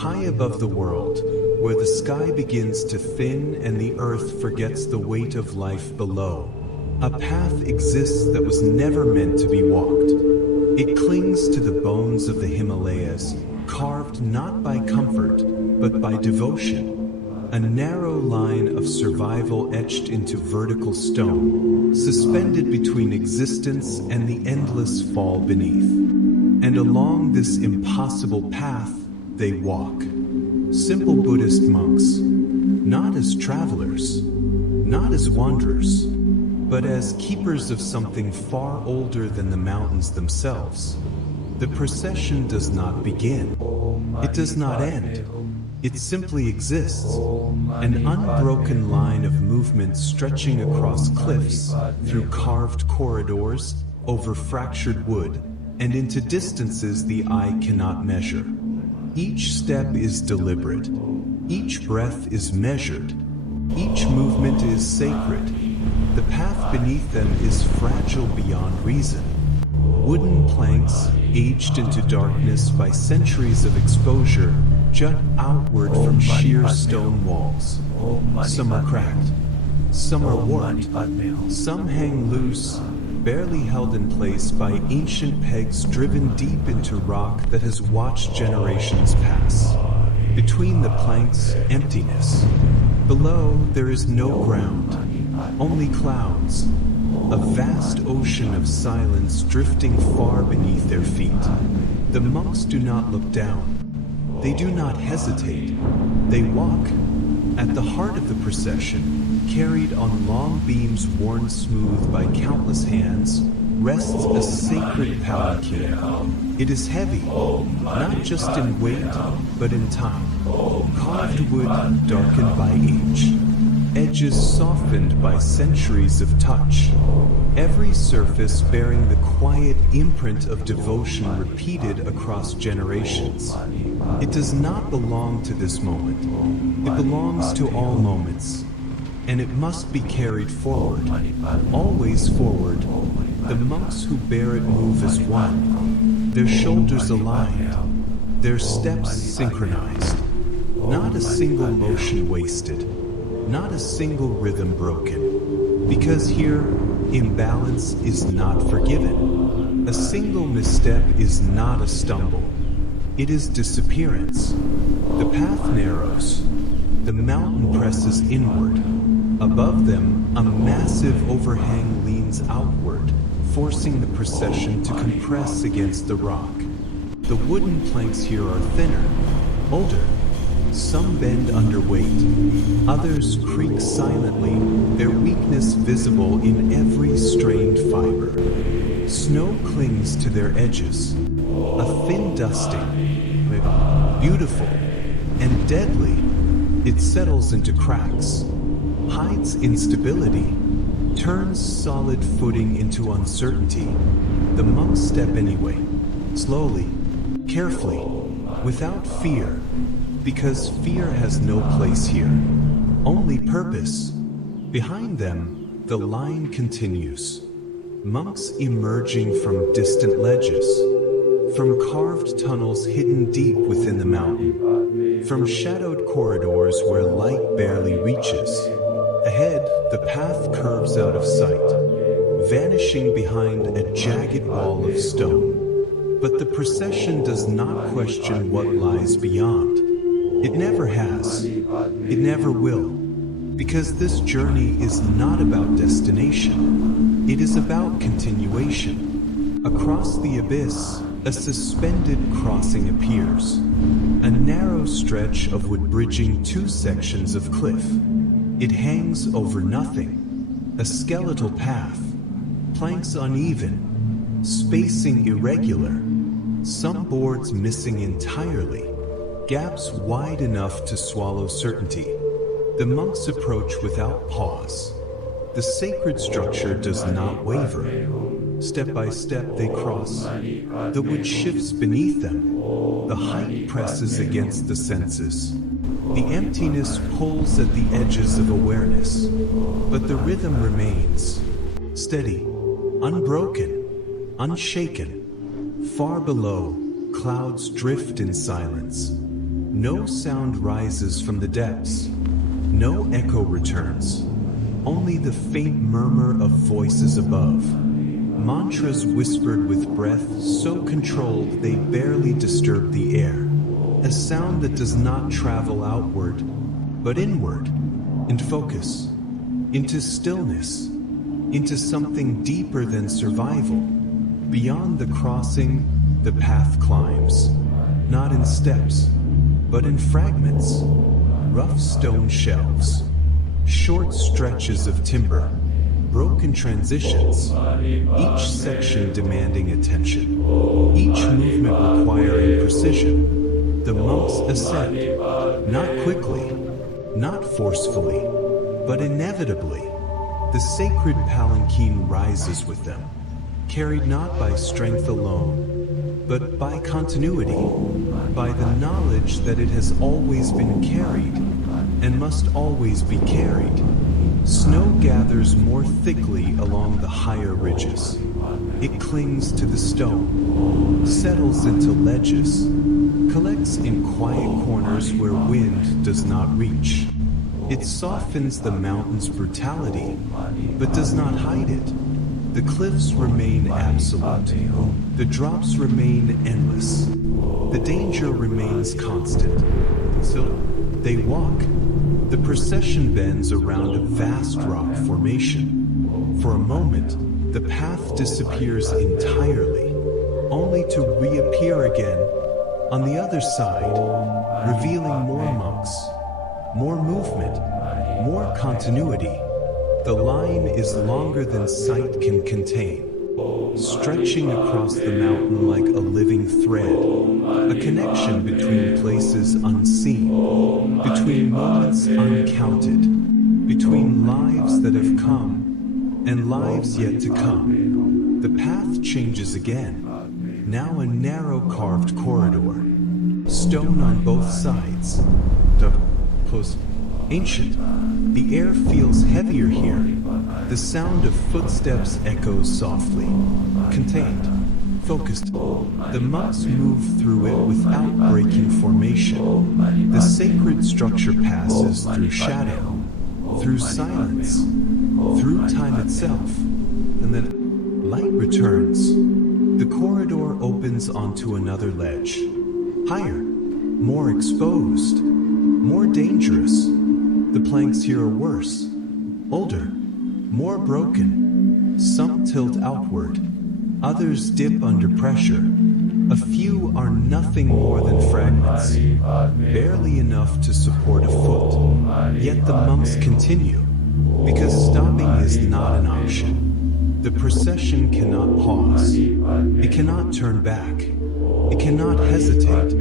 high above the world, where the sky begins to thin and the earth forgets the weight of life below. A path exists that was never meant to be walked. It clings to the bones of the Himalayas, carved not by comfort, but by devotion. A narrow line of survival etched into vertical stone, suspended between existence and the endless fall beneath. And along this impossible path, they walk. Simple Buddhist monks, not as travelers, not as wanderers, but as keepers of something far older than the mountains themselves. The procession does not begin. It does not end. It simply exists, an unbroken line of movement stretching across cliffs, through carved corridors, over fractured wood, and into distances the eye cannot measure. Each step is deliberate. Each breath is measured. Each movement is sacred. The path beneath them is fragile beyond reason. Wooden planks, aged into darkness by centuries of exposure, jut outward from sheer stone walls. Some are cracked, some are warped, some hang loose, barely held in place by ancient pegs driven deep into rock that has watched generations pass. Between the planks, emptiness. Below, there is no ground, only clouds, a vast ocean of silence drifting far beneath their feet. The monks do not look down. They do not hesitate. They walk. At the heart of the procession, carried on long beams worn smooth by countless hands, rests a sacred palanquin. It is heavy, not just in weight, but in time. Carved wood darkened by age. Edges softened by centuries of touch. Every surface bearing the quiet imprint of devotion repeated across generations. It does not belong to this moment. It belongs to all moments. And it must be carried forward, always forward. The monks who bear it move as one, their shoulders aligned, their steps synchronized. Not a single motion wasted, not a single rhythm broken. Because here, imbalance is not forgiven. A single misstep is not a stumble. It is disappearance. The path narrows. The mountain presses inward. Above them, a massive overhang leans outward, forcing the procession to compress against the rock. The wooden planks here are thinner, older. Some bend under weight. Others creak silently, their weakness visible in every strained fiber. Snow clings to their edges. A thin dusting, beautiful and deadly. It settles into cracks, hides instability, turns solid footing into uncertainty. The monks step anyway, slowly, carefully, without fear, because fear has no place here, only purpose. Behind them, the line continues. Monks emerging from distant ledges, from carved tunnels hidden deep within the mountain, from shadowed corridors where light barely reaches. Ahead, the path curves out of sight, vanishing behind a jagged wall of stone. But the procession does not question what lies beyond. It never has. It never will. Because this journey is not about destination. It is about continuation. Across the abyss, a suspended crossing appears. A narrow stretch of wood bridging two sections of cliff. It hangs over nothing. A skeletal path. Planks uneven. Spacing irregular. Some boards missing entirely. Gaps wide enough to swallow certainty. The monks approach without pause. The sacred structure does not waver. Step by step they cross. The wood shifts beneath them. The height presses against the senses. The emptiness pulls at the edges of awareness. But the rhythm remains. Steady, unbroken, unshaken. Far below, clouds drift in silence. No sound rises from the depths. No echo returns. Only the faint murmur of voices above. Mantras whispered with breath so controlled they barely disturb the air. A sound that does not travel outward, but inward, into focus, into stillness, into something deeper than survival. Beyond the crossing, the path climbs, not in steps, but in fragments, rough stone shelves, short stretches of timber, broken transitions, each section demanding attention, each movement requiring precision. The monks ascend, not quickly, not forcefully, but inevitably. The sacred Palanquin rises with them, carried not by strength alone, but by continuity, by the knowledge that it has always been carried and must always be carried. Snow gathers more thickly along the higher ridges. It clings to the stone, settles into ledges, collects in quiet corners where wind does not reach. It softens the mountain's brutality, but does not hide it. The cliffs remain absolute. The drops remain endless. The danger remains constant. So they walk. The procession bends around a vast rock formation. For a moment, the path disappears entirely, only to reappear again on the other side, revealing more monks, more movement, more continuity. The line is longer than sight can contain, stretching across the mountain like a living thread, a connection between places unseen, between moments uncounted, between lives that have come and lives yet to come. The path changes again, now a narrow carved corridor, stone on both sides. Ancient. The air feels heavier here. The sound of footsteps echoes softly, contained, focused. The monks move through it without breaking formation. The sacred structure passes through shadow, through silence, through time itself, and then light returns. The corridor opens onto another ledge, higher, more exposed, more dangerous. The planks here are worse, older, more broken. Some tilt outward, others dip under pressure. A few are nothing more than fragments, barely enough to support a foot. Yet the monks continue, because stopping is not an option. The procession cannot pause. It cannot turn back. It cannot hesitate.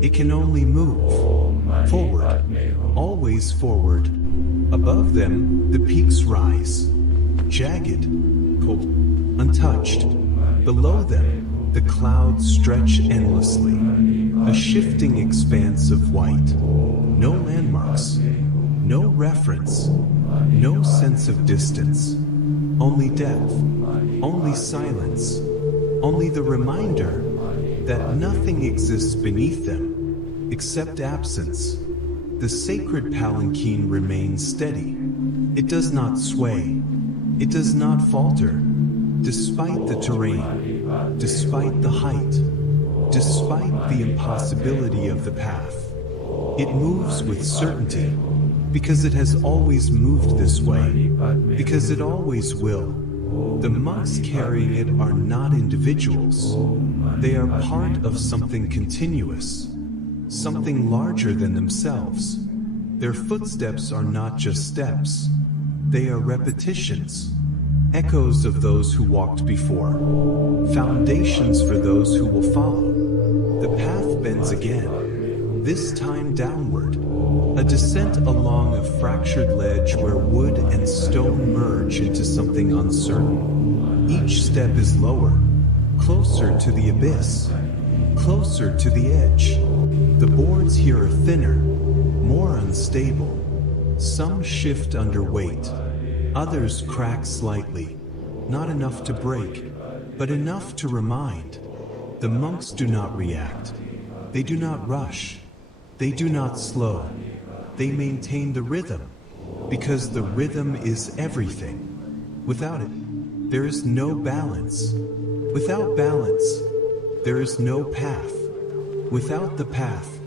It can only move. Forward, always forward. Above them, the peaks rise, jagged, cold, untouched. Below them, the clouds stretch endlessly, a shifting expanse of white. No landmarks, no reference, no sense of distance. Only depth, only silence, only the reminder that nothing exists beneath them except absence. The sacred Palanquin remains steady. It does not sway. It does not falter, despite the terrain, despite the height, despite the impossibility of the path. It moves with certainty, because it has always moved this way, because it always will. The monks carrying it are not individuals. They are part of something continuous, something larger than themselves. Their footsteps are not just steps. They are repetitions, echoes of those who walked before, foundations for those who will follow. The path bends again, this time downward, a descent along a fractured ledge where wood and stone merge into something uncertain. Each step is lower, closer to the abyss, closer to the edge. The boards here are thinner, more unstable. Some shift under weight, others crack slightly, not enough to break, but enough to remind. The monks do not react. They do not rush. They do not slow. They maintain the rhythm, because the rhythm is everything. Without it, there is no balance. Without balance, there is no path. Without the path,